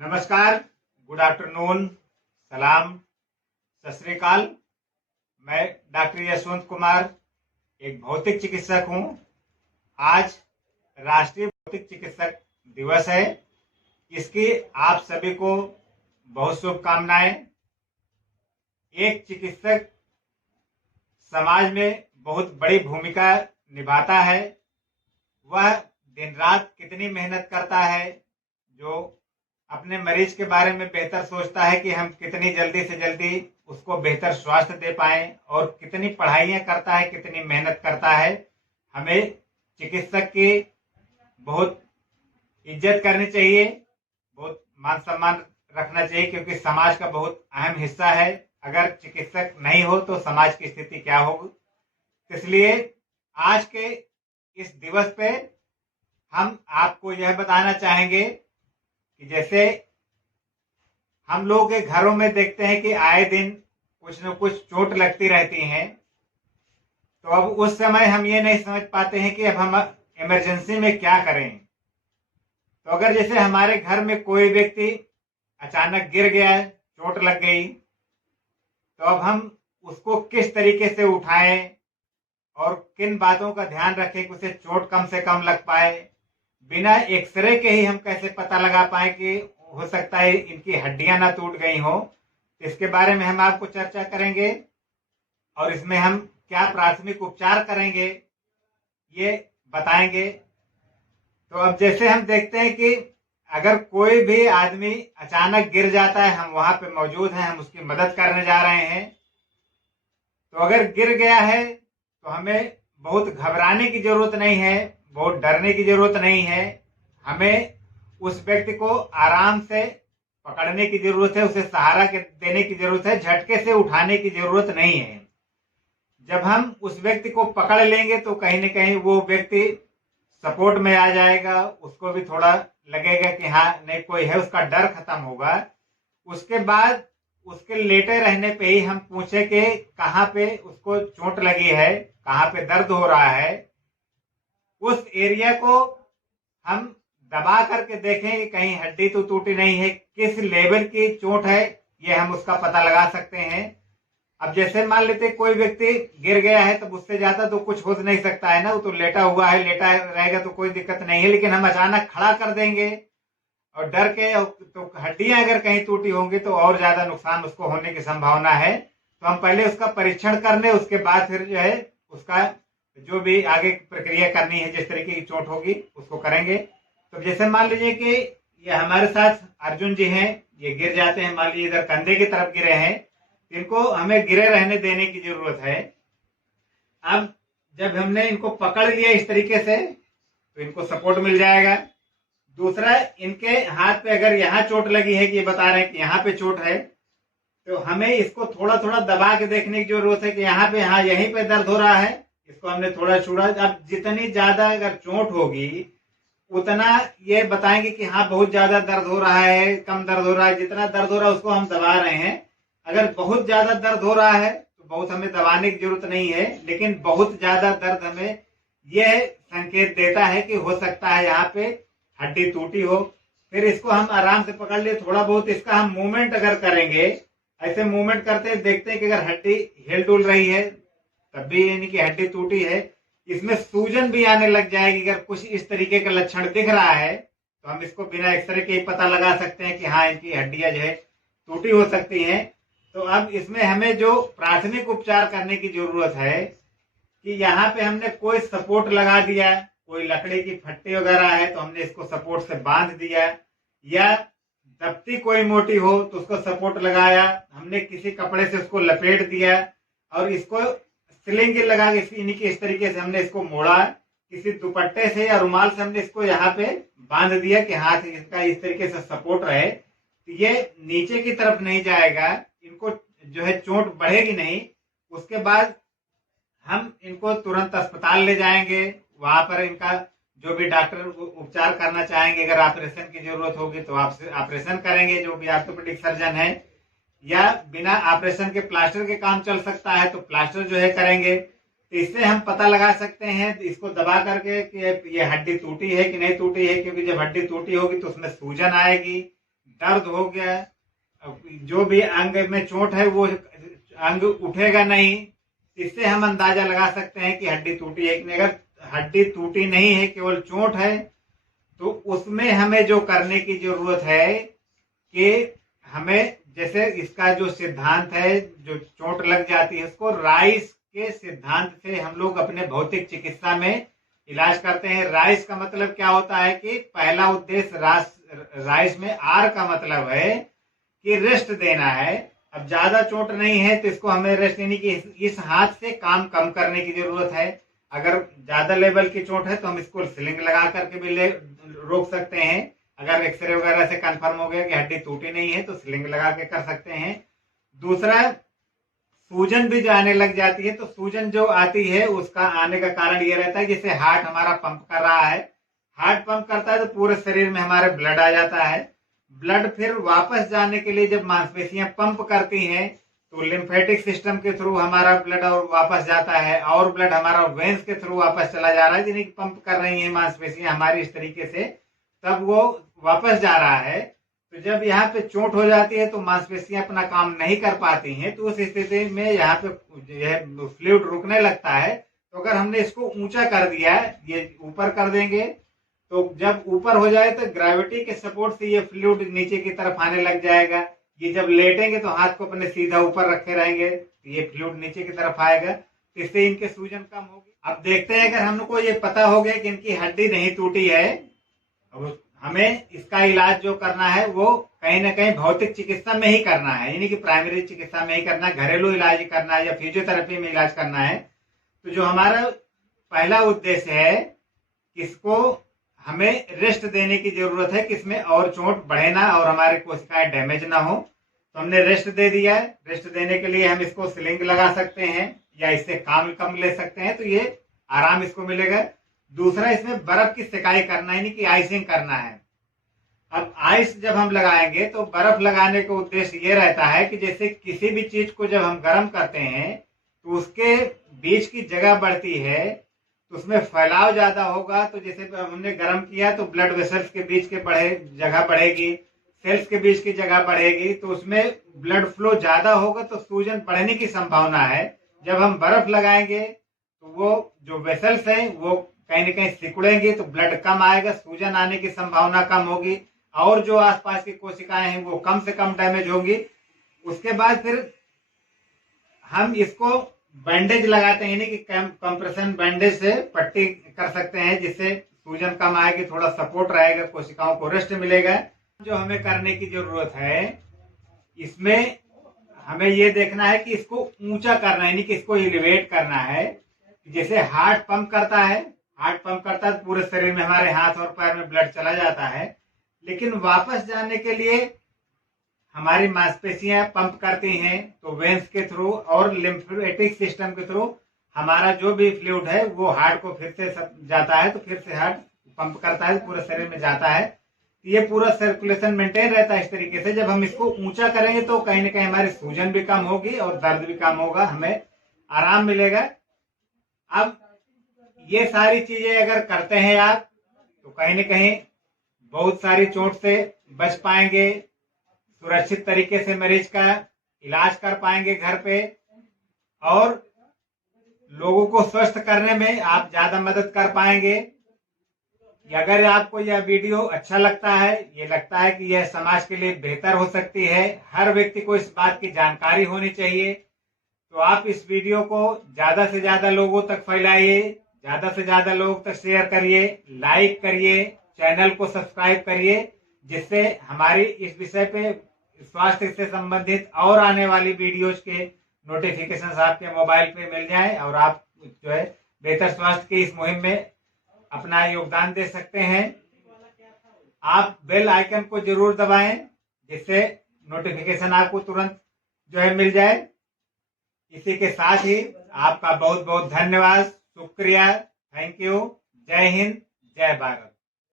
नमस्कार, good afternoon, सलाम, सत श्री अकाल। मैं डॉक्टर यशवंत कुमार एक भौतिक चिकित्सक हूं। आज राष्ट्रीय भौतिक चिकित्सक दिवस है। इसकी आप सभी को बहुत शुभकामनाएं। एक चिकित्सक समाज में बहुत बड़ी भूमिका निभाता है। वह दिन रात कितनी मेहनत करता है, जो अपने मरीज के बारे में बेहतर सोचता है कि हम कितनी जल्दी से जल्दी उसको बेहतर स्वास्थ्य दे पाएं, और कितनी पढ़ाइयां करता है, कितनी मेहनत करता है। हमें चिकित्सक की बहुत इज्जत करनी चाहिए, बहुत मान सम्मान रखना चाहिए, क्योंकि समाज का बहुत अहम हिस्सा है। अगर चिकित्सक नहीं हो तो समाज की स्थिति क्या होगी। इसलिए आज के इस दिवस पे हम आपको यह बताना चाहेंगे कि जैसे हम लोग के घरों में देखते हैं कि आए दिन कुछ न कुछ चोट लगती रहती हैं, तो अब उस समय हम ये नहीं समझ पाते हैं कि अब हम इमरजेंसी में क्या करें। तो अगर जैसे हमारे घर में कोई व्यक्ति अचानक गिर गया, चोट लग गई, तो अब हम उसको किस तरीके से उठाएं और किन बातों का ध्यान रखें कि उसे चोट कम से कम लग पाए। बिना एक्सरे के ही हम कैसे पता लगा पाए कि हो सकता है इनकी हड्डियां ना टूट गई हो। इसके बारे में हम आपको चर्चा करेंगे, और इसमें हम क्या प्राथमिक उपचार करेंगे ये बताएंगे। तो अब जैसे हम देखते हैं कि अगर कोई भी आदमी अचानक गिर जाता है, हम वहां पे मौजूद हैं, हम उसकी मदद करने जा रहे हैं, तो अगर गिर गया है तो हमें बहुत घबराने की जरूरत नहीं है, बहुत डरने की जरूरत नहीं है। हमें उस व्यक्ति को आराम से पकड़ने की जरूरत है, उसे सहारा देने की जरूरत है, झटके से उठाने की जरूरत नहीं है। जब हम उस व्यक्ति को पकड़ लेंगे तो कहीं ना कहीं वो व्यक्ति सपोर्ट में आ जाएगा, उसको भी थोड़ा लगेगा कि हाँ नहीं कोई है, उसका डर खत्म होगा। उसके बाद उसके लेटे रहने पे ही हम पूछे कि कहाँ पे उसको चोट लगी है, कहाँ पे दर्द हो रहा है। उस एरिया को हम दबा करके देखें कि कहीं हड्डी तो टूटी नहीं है, किस लेवल की चोट है, ये हम उसका पता लगा सकते हैं। अब जैसे मान लेते कोई व्यक्ति गिर गया है, तब उससे ज्यादा तो कुछ हो नहीं सकता है ना, वो तो लेटा हुआ है, लेटा रहेगा तो कोई दिक्कत नहीं है। लेकिन हम अचानक खड़ा कर देंगे और डर के, तो हड्डियां अगर कहीं टूटी होंगी तो और ज्यादा नुकसान उसको होने की संभावना है। तो हम पहले उसका परीक्षण कर ले, उसके बाद फिर जो है उसका जो भी आगे प्रक्रिया करनी है, जिस तरीके की चोट होगी उसको करेंगे। तो जैसे मान लीजिए कि ये हमारे साथ अर्जुन जी हैं, ये गिर जाते हैं, मान लीजिए इधर कंधे की तरफ गिरे हैं, इनको हमें गिरे रहने देने की जरूरत है। अब जब हमने इनको पकड़ लिया इस तरीके से तो इनको सपोर्ट मिल जाएगा। दूसरा, इनके हाथ पे अगर यहाँ चोट लगी है कि ये बता रहे हैं कि यहाँ पे चोट है, तो हमें इसको थोड़ा थोड़ा दबा के देखने की जरूरत है कि यहाँ पे, हाँ यहीं पे दर्द हो रहा है, इसको हमने थोड़ा छुड़ा। अब जितनी ज्यादा अगर चोट होगी उतना ये बताएंगे कि हाँ बहुत ज्यादा दर्द हो रहा है, कम दर्द हो रहा है। जितना दर्द हो रहा है उसको हम दबा रहे हैं। अगर बहुत ज्यादा दर्द हो रहा है तो बहुत हमें दबाने की जरूरत नहीं है, लेकिन बहुत ज्यादा दर्द हमें यह संकेत देता है कि हो सकता है यहाँ पे हड्डी टूटी हो। फिर इसको हम आराम से पकड़ लिए, थोड़ा बहुत इसका हम मूवमेंट अगर करेंगे, ऐसे मूवमेंट करते देखते हैं कि अगर हड्डी हिल डुल रही है तब भी यानी कि हड्डी टूटी है। इसमें सूजन भी आने लग जाएगी, अगर कुछ इस तरीके का लक्षण दिख रहा है तो हम इसको बिना एक्सरे के ही पता लगा सकते हैं कि हाँ इनकी हड्डियां जो है टूटी हो सकती हैं। तो अब इसमें हमें जो प्राथमिक उपचार करने की जरूरत है कि यहाँ पे हमने कोई सपोर्ट लगा दिया, कोई लकड़ी की फट्टी वगैरह है तो हमने इसको सपोर्ट से बांध दिया, या दफ्ती कोई मोटी हो तो उसको सपोर्ट लगाया, हमने किसी कपड़े से उसको लपेट दिया और इसको सिलिंग लगा के इस तरीके से हमने इसको मोड़ा, किसी दुपट्टे से या रुमाल से हमने इसको यहाँ पे बांध दिया कि हाथ इसका इस तरीके से सपोर्ट रहे, तो ये नीचे की तरफ नहीं जाएगा, इनको जो है चोट बढ़ेगी नहीं। उसके बाद हम इनको तुरंत अस्पताल ले जाएंगे, वहां पर इनका जो भी डॉक्टर उपचार करना चाहेंगे, अगर ऑपरेशन की जरूरत होगी तो आपसे ऑपरेशन करेंगे, जो भी ऑर्थोपेडिक सर्जन है, या बिना ऑपरेशन के प्लास्टर के काम चल सकता है तो प्लास्टर जो है करेंगे। तो इससे हम पता लगा सकते हैं इसको दबा करके कि ये हड्डी टूटी है कि नहीं टूटी है, क्योंकि जब हड्डी टूटी होगी तो उसमें सूजन आएगी, दर्द हो गया, जो भी अंग में चोट है वो अंग उठेगा नहीं। इससे हम अंदाजा लगा सकते हैं कि हड्डी टूटी है कि नहीं। अगर हड्डी टूटी नहीं है, केवल चोट है, तो उसमें हमें जो करने की जरूरत है कि हमें, जैसे इसका जो सिद्धांत है, जो चोट लग जाती है उसको राइस के सिद्धांत से हम लोग अपने भौतिक चिकित्सा में इलाज करते हैं। राइस का मतलब क्या होता है कि पहला उद्देश्य राइस में आर का मतलब है कि रेस्ट देना है। अब ज्यादा चोट नहीं है तो इसको हमें रेस्ट देने की, इस हाथ से काम कम करने की जरूरत है। अगर ज्यादा लेवल की चोट है तो हम इसको स्लिंग लगा करके भी रोक सकते हैं। अगर एक्सरे वगैरह से कंफर्म हो गया कि हड्डी टूटी नहीं है तो स्लिंग लगा के कर सकते हैं। दूसरा, सूजन भी जो आने लग जाती है, तो सूजन जो आती है उसका आने का कारण ये रहता है जैसे हार्ट हमारा पंप कर रहा है, हार्ट पंप करता है तो पूरे शरीर में हमारे ब्लड आ जाता है। ब्लड फिर वापस जाने के लिए जब मांसपेशियां पंप करती हैं तो लिम्फेटिक सिस्टम के थ्रू हमारा ब्लड और वापस जाता है, और ब्लड हमारा वेंस के थ्रू वापस चला जा रहा है, यानी कि पंप कर रही है मांसपेशियां हमारी इस तरीके से, तब वो वापस जा रहा है। तो जब यहाँ पे चोट हो जाती है तो मांसपेशियां अपना काम नहीं कर पाती हैं, तो उस स्थिति में यहाँ पे फ्लूइड रुकने लगता है। तो अगर हमने इसको ऊंचा कर दिया, ये ऊपर कर देंगे, तो जब ऊपर हो जाए तो ग्रेविटी के सपोर्ट से ये फ्लूइड नीचे की तरफ आने लग जाएगा। ये जब लेटेंगे तो हाथ को अपने सीधा ऊपर रखे रहेंगे तो ये फ्लूइड नीचे की तरफ आएगा, तो इससे इनके सूजन कम होगी। अब देखते हैं, अगर हमको ये पता हो गया कि इनकी हड्डी नहीं टूटी है, अब हमें इसका इलाज जो करना है वो कहीं ना कहीं भौतिक चिकित्सा में ही करना है, यानी कि प्राइमरी चिकित्सा में ही करना है, घरेलू इलाज करना है या फिजियोथेरेपी में इलाज करना है। तो जो हमारा पहला उद्देश्य है, इसको हमें रेस्ट देने की जरूरत है कि इसमें और चोट बढ़े ना और हमारे कोशिकाएं डैमेज ना हो। तो हमने रेस्ट दे दिया है। रेस्ट देने के लिए हम इसको स्लिंग लगा सकते हैं या इससे काम कम ले सकते हैं, तो ये आराम इसको मिलेगा। दूसरा, इसमें बर्फ की सिकाई करना है, यानी कि आइसिंग करना है। अब आइस जब हम लगाएंगे तो बर्फ लगाने का उद्देश्य ये रहता है कि जैसे किसी भी चीज को जब हम गर्म करते हैं तो उसके बीच की जगह बढ़ती है, तो उसमें फैलाव ज्यादा होगा। तो जैसे हमने गर्म किया तो ब्लड वेसल्स के बीच के जगह बढ़ेगी, सेल्स के बीच की जगह बढ़ेगी, तो उसमें ब्लड फ्लो ज्यादा होगा, तो सूजन बढ़ने की संभावना है। जब हम बर्फ लगाएंगे तो वो जो वेसल्स हैं वो कहीं ना कहीं सिकुड़ेंगे, तो ब्लड कम आएगा, सूजन आने की संभावना कम होगी, और जो आसपास की कोशिकाएं हैं वो कम से कम डैमेज होगी। उसके बाद फिर हम इसको बैंडेज लगाते हैं, यानी कि कंप्रेशन बैंडेज से पट्टी कर सकते हैं, जिससे सूजन कम आएगी, थोड़ा सपोर्ट रहेगा, कोशिकाओं को रेस्ट मिलेगा। जो हमें करने की जरूरत है, इसमें हमें ये देखना है कि इसको ऊंचा करना है, यानी कि इसको एलिवेट करना है। जैसे हार्ट पंप करता है, हार्ट पंप करता है तो पूरे शरीर में, हमारे हाथ और पैर में ब्लड चला जाता है, लेकिन वापस जाने के लिए हमारी मांसपेशियां पंप करती हैं, तो वेंस के थ्रू और लिम्फेटिक सिस्टम के थ्रू हमारा जो भी फ्लूइड है वो हार्ट को फिर से जाता है, तो फिर से हार्ट पंप करता है, पूरे शरीर में जाता है। ये पूरा सर्कुलेशन मेंटेन रहता है इस तरीके से। जब हम इसको ऊंचा करेंगे तो कहीं ना कहीं हमारी सूजन भी कम होगी और दर्द भी कम होगा, हमें आराम मिलेगा। अब ये सारी चीजें अगर करते हैं आप, तो कहीं ना कहीं बहुत सारी चोट से बच पाएंगे, सुरक्षित तरीके से मरीज का इलाज कर पाएंगे घर पे, और लोगों को स्वस्थ करने में आप ज्यादा मदद कर पाएंगे। अगर आपको यह वीडियो अच्छा लगता है, ये लगता है कि यह समाज के लिए बेहतर हो सकती है, हर व्यक्ति को इस बात की जानकारी होनी चाहिए, तो आप इस वीडियो को ज्यादा से ज्यादा लोगों तक फैलाइए, ज्यादा से ज्यादा लोगों तक शेयर करिए, लाइक करिए, चैनल को सब्सक्राइब करिए, जिससे हमारी इस विषय पे स्वास्थ्य से संबंधित और आने वाली वीडियोज के नोटिफिकेशन आपके मोबाइल पे मिल जाए, और आप जो है बेहतर स्वास्थ्य की इस मुहिम में अपना योगदान दे सकते हैं। आप बेल आइकन को जरूर दबाएं, जिससे नोटिफिकेशन आपको तुरंत जो है मिल जाए। इसी के साथ ही आपका बहुत बहुत धन्यवाद, शुक्रिया, थैंक यू। जय हिंद, जय भारत।